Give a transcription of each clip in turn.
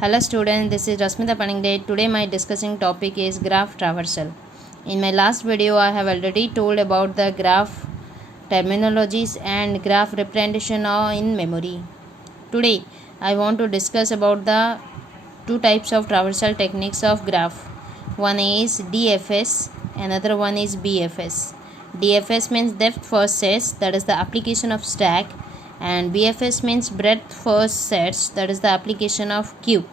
Hello students, this is Rasmita Paningde. Today my discussing topic is graph traversal. In my last video I have already told about the graph terminologies and graph representation in memory. Today I want to discuss about the two types of traversal techniques of graph. One is DFS, another one is BFS. DFS means depth first sets, that is the application of stack, and BFS means breadth first sets, that is the application of cube.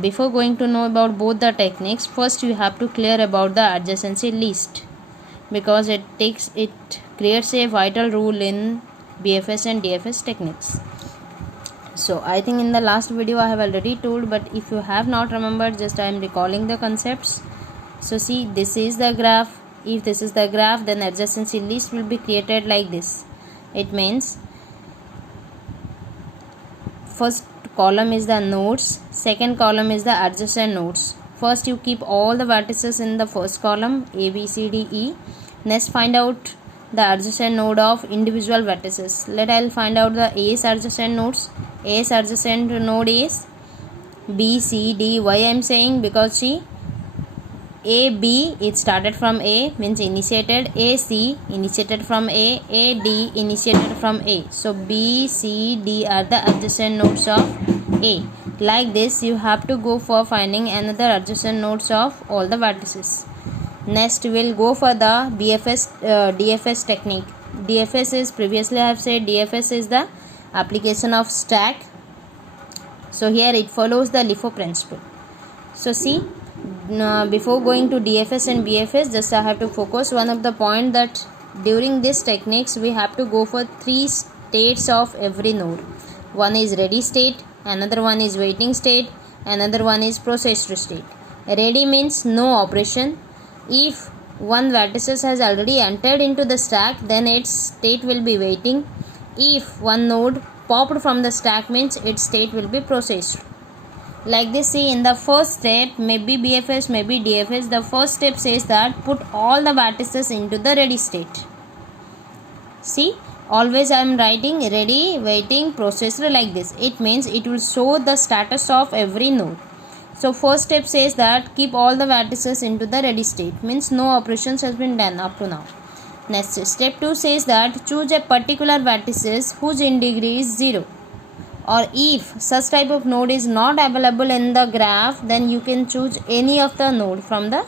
Before going to know about both the techniques, first you have to clear about the adjacency list, because it creates a vital rule in BFS and DFS techniques. So I think in the last video I have already told, but if you have not remembered, just I am recalling the concepts. So see, this is the graph. If this is the graph, then adjacency list will be created like this. It means first column is the nodes, second column is the adjacent nodes. First you keep all the vertices in the first column A, B, C, D, E. Next find out the adjacent node of individual vertices. I'll find out the A's adjacent nodes. A's adjacent node is B, C, D. Why I am saying? Because see, A, B, it started from A, means initiated. A, C, initiated from A. A, D, initiated from A. So B, C, D are the adjacent nodes of A. Like this you have to go for finding another adjacent nodes of all the vertices. Next we will go for the DFS technique. DFS is, previously I have said, DFS is the application of stack. So here it follows the LIFO principle. So see, before going to DFS and BFS, just I have to focus one of the point that during this techniques we have to go for three states of every node. One is ready state, another one is waiting state, another one is processed state. Ready means no operation. If one vertices has already entered into the stack, then its state will be waiting. If one node popped from the stack, means its state will be processed. Like this, see, in the first step, maybe BFS, maybe DFS, the first step says that put all the vertices into the ready state. See, always I am writing ready, waiting, processed like this. It means it will show the status of every node. So first step says that keep all the vertices into the ready state, means no operations has been done up to now. Next, step 2 says that choose a particular vertices whose degree is 0. Or if such type of node is not available in the graph, then you can choose any of the node from the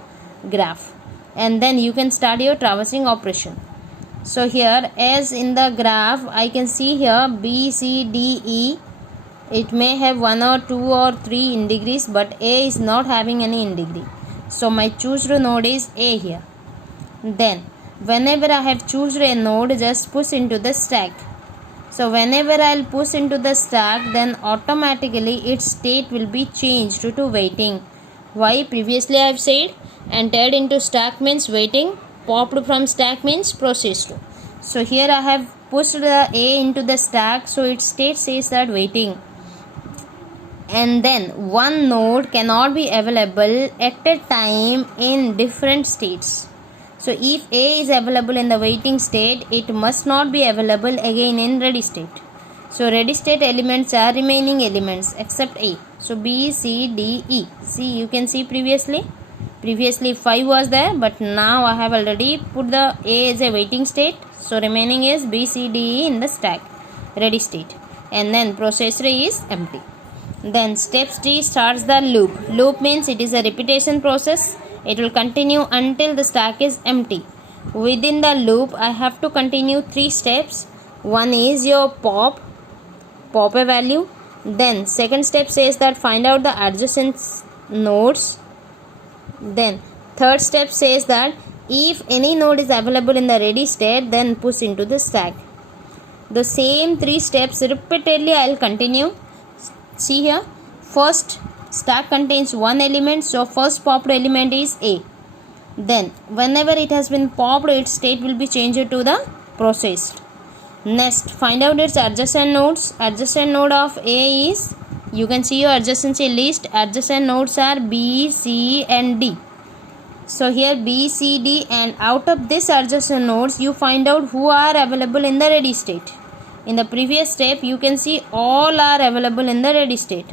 graph, and then you can start your traversing operation. So here, as in the graph, I can see here B, C, D, E. It may have 1 or 2 or 3 integers, but A is not having any integer. So my chosen node is A here. Then whenever I have chosen a node, just push into the stack. So whenever I will push into the stack, then automatically its state will be changed to waiting. Why? Previously I have said entered into stack means waiting, popped from stack means processed. So here I have pushed the A into the stack, so its state says that waiting. And then one node cannot be available at a time in different states. So if A is available in the waiting state, it must not be available again in ready state. So ready state elements are remaining elements except A. So B, C, D, E. See, you can see previously 5 was there, but now I have already put the A as a waiting state. So remaining is B, C, D, E in the stack, ready state. And then processor is empty. Then step 3 starts the loop. Loop means it is a repetition process. It will continue until the stack is empty. Within the loop, I have to continue 3 steps. One is your pop a value. Then second step says that find out the adjacent nodes. Then third step says that if any node is available in the ready state, then push into the stack. The same 3 steps repeatedly I will continue. See here, first stack contains one element, so first popped element is A. Then whenever it has been popped, its state will be changed to the processed. Next, find out its adjacent nodes. Adjacent node of A is, you can see your adjacency list. Adjacent nodes are B, C and D. So here B, C, D, and out of this adjacent nodes you find out who are available in the ready state. In the previous step, you can see all are available in the ready state.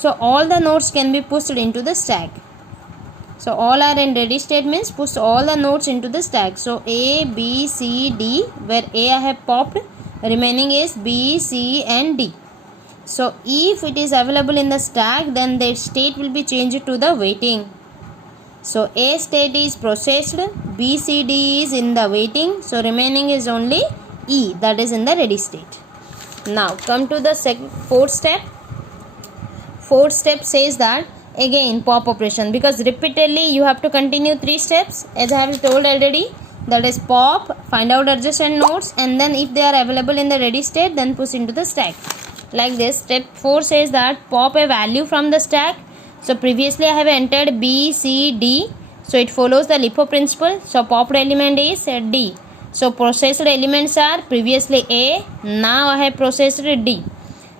So all the nodes can be pushed into the stack. So all are in ready state means push all the nodes into the stack. So A, B, C, D, where A I have popped, remaining is B, C and D. So if it is available in the stack, then their state will be changed to the waiting. So A state is processed, B, C, D is in the waiting. So remaining is only E, that is in the ready state. Now come to the fourth step. Fourth step says that again pop operation, because repeatedly you have to continue 3 steps as I have told already. That is pop, find out adjacent nodes, and then if they are available in the ready state, then push into the stack. Like this, step 4 says that pop a value from the stack. So previously I have entered B, C, D. So it follows the LIFO principle. So popped element is D. So processed elements are previously A. Now I have processed D.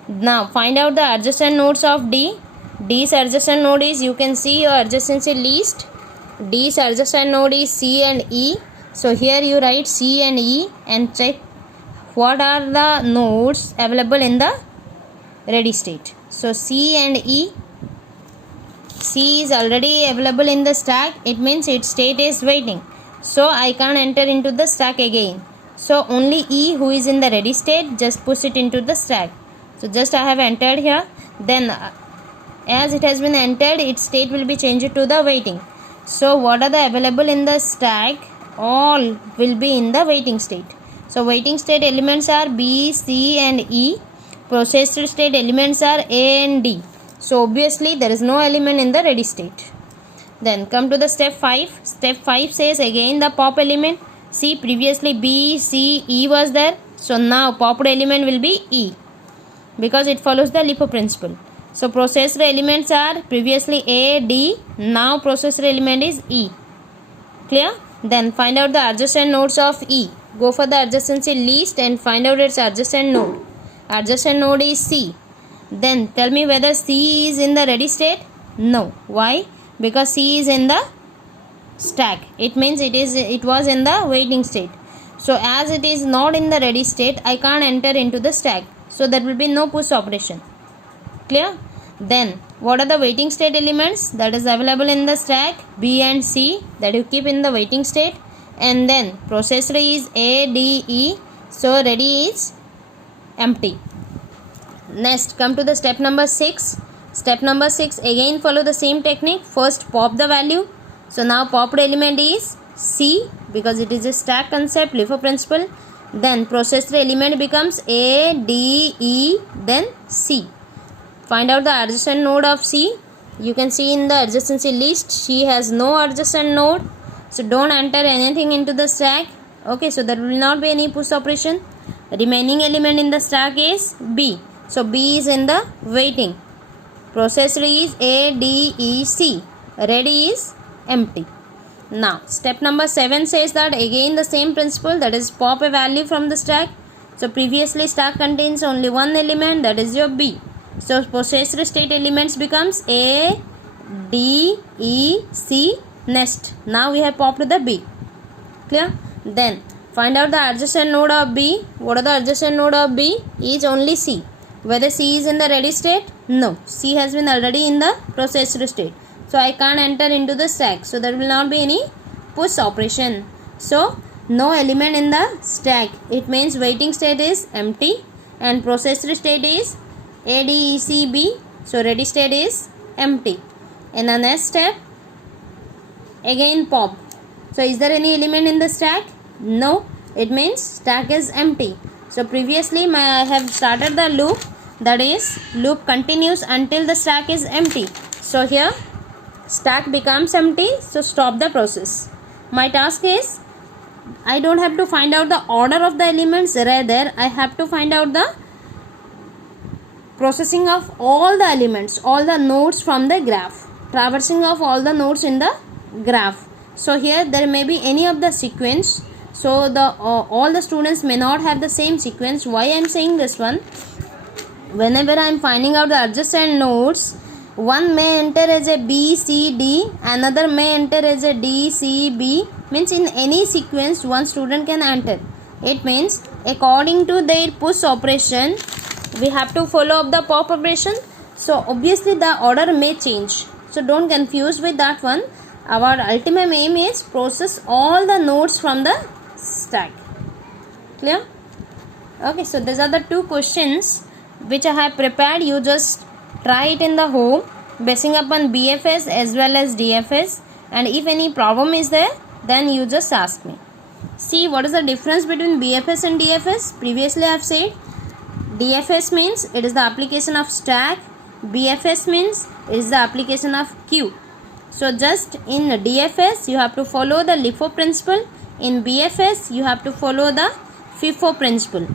Now find out the adjacent nodes of D. D's adjacent node is, you can see your adjacency list. D's adjacent node is C and E. So here you write C and E and check what are the nodes available in the ready state. So C and E. C is already available in the stack. It means its state is waiting. So I can't enter into the stack again. So only E, who is in the ready state, just push it into the stack. So just I have entered here. Then as it has been entered, its state will be changed to the waiting. So what are the available in the stack? All will be in the waiting state. So waiting state elements are B, C and E. Processed state elements are A and D. So obviously there is no element in the ready state. Then come to the step 5. Step 5 says again the pop element. See, previously B, C, E was there. So now popped element will be E, because it follows the LIFO principle. So processed elements are previously A, D. Now processed element is E. Clear? Then find out the adjacent nodes of E. Go for the adjacency list and find out its adjacent node. Adjacent node is C. Then tell me whether C is in the ready state. No. Why? Because C is in the stack. It means it was in the waiting state. So as it is not in the ready state, I can't enter into the stack. So there will be no push operation. Clear? Then what are the waiting state elements that is available in the stack? B and C, that you keep in the waiting state. And then processor is A, D, E. So ready is empty. Next come to the step number 6. Step number 6 again follow the same technique. First pop the value. So now popped element is C, because it is a stack concept, LIFO principle. Then processor element becomes A, D, E, then C. Find out the adjacent node of C. You can see in the adjacency list, she has no adjacent node. So don't enter anything into the stack. Okay, so there will not be any push operation. Remaining element in the stack is B. So B is in the waiting. Processor is A, D, E, C. Ready is empty. Now step number 7 says that again the same principle, that is pop a value from the stack. So previously stack contains only one element, that is your B. So processor state elements becomes A, D, E, C. Next now we have popped the B. Clear? Then find out the adjacent node of B. What are the adjacent node of B? Is only C. Whether C is in the ready state? No. C has been already in the processed state. So I can't enter into the stack. So there will not be any push operation. So no element in the stack. It means waiting state is empty and processed state is A, D, E, C, B. So ready state is empty. In the next step, again pop. So is there any element in the stack? No. It means stack is empty. So previously I have started the loop, that is loop continues until the stack is empty. So here stack becomes empty, so stop the process. My task is, I don't have to find out the order of the elements, rather I have to find out the processing of all the elements, all the nodes from the graph, traversing of all the nodes in the graph. So here there may be any of the sequence. So the all the students may not have the same sequence. Why I am saying this one? Whenever I am finding out the adjacent nodes, one may enter as a B, C, D, another may enter as a D, C, B. Means in any sequence one student can enter. It means according to their push operation, we have to follow up the pop operation. So obviously the order may change, so don't confuse with that one. Our ultimate aim is process all the nodes from the stack. Clear? Okay, so these are the two questions which I have prepared. You just try it in the home basing upon BFS as well as DFS, and if any problem is there then you just ask me. See, what is the difference between BFS and DFS? Previously I have said DFS means it is the application of stack, BFS means it is the application of queue. So just in DFS you have to follow the LIFO principle, in BFS you have to follow the FIFO principle.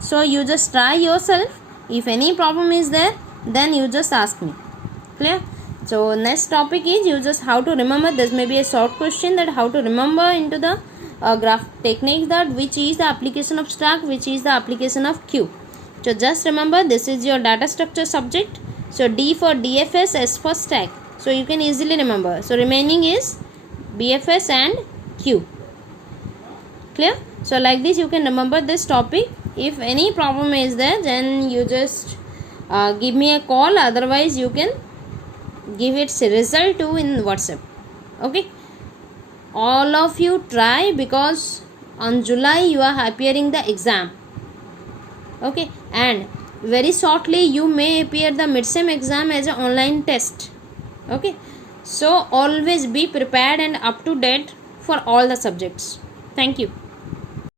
So you just try yourself. If any problem is there then you just ask me. Clear? So next topic is you just how to remember. This may be a short question that how to remember into the graph technique, that which is the application of stack, which is the application of queue. So just remember, this is your data structure subject. So D for DFS, S for stack. So you can easily remember. So remaining is BFS and queue. Clear? So like this you can remember this topic. If any problem is there then you just give me a call, otherwise you can give its result to in WhatsApp. Okay, all of you try, because on July you are appearing the exam. Okay, and very shortly you may appear the mid-sem exam as an online test. Okay, so always be prepared and up to date for all the subjects. Thank you.